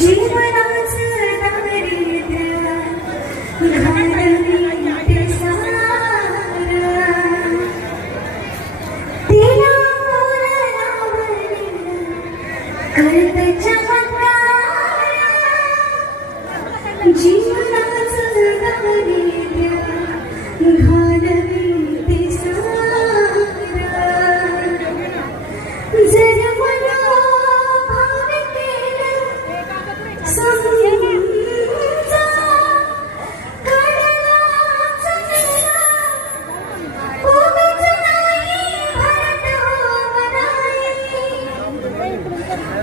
जीवनाचं दारिद्र्य घालविते सारं, तिला मोल लावलेलं करते चमत्कार. जीवनाचं दारिद्र्य घालविते सारं, जर मनोभाव केलं समजा कडलाचा मेला, उगीच नाही भरत हो मनाई,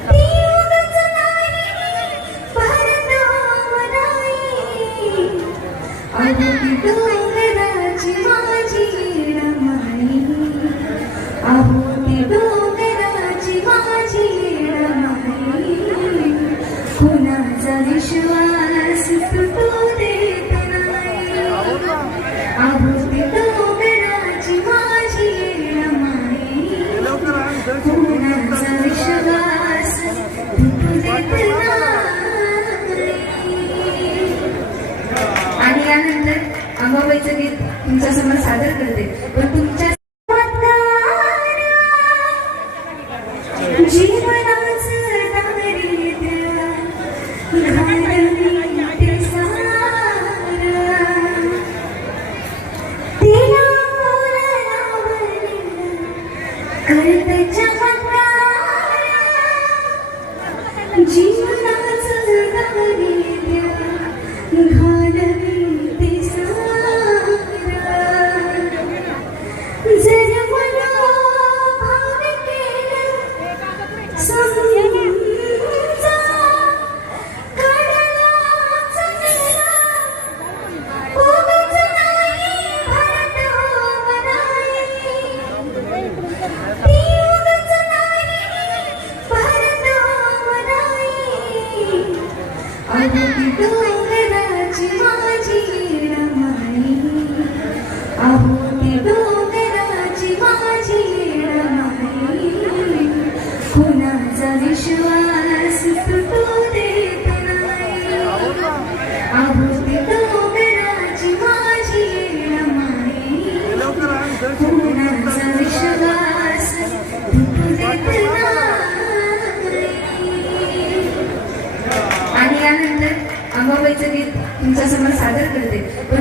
ती उगीच नाही भरत हो मनाई. अहो ती डोंगराची माझी रमाई, अहो ती डोंगराची माझी रमाई. कुणाचा विश्वास तुटू देत नाही, अहो ती डोंगराची माझी रमाई. कुणाचा विश्वास तुटू देत नाही. आणि यानंतर अंबाबाईचं गीत तुमच्यासमोर सादर करते. पण तुमच्या जीवनाचं दारिद्र्य घालविते सारं, तिला मोल लावलेलं करते चमत्कार. जीवनाचं दारिद्र्य घालविते सारं, जर मनोभाव केलं समजा कडलाचा मेला, उगीच नाही भरत हो मनाई, ती उगीच नाही भरत हो मनाई. अहो ती डोंगराची माझी रमाई, अहो ती डोंगराची माझी रमाई. कुणाचा विश्वास तुटू देत नाही, अहो ती डोंगराची माझी रमाई. कुणाचा विश्वास तुटू देत नाही. आणि यानंतर अंबाबाईचं गीत तुमच्यासमोर सादर करते. पण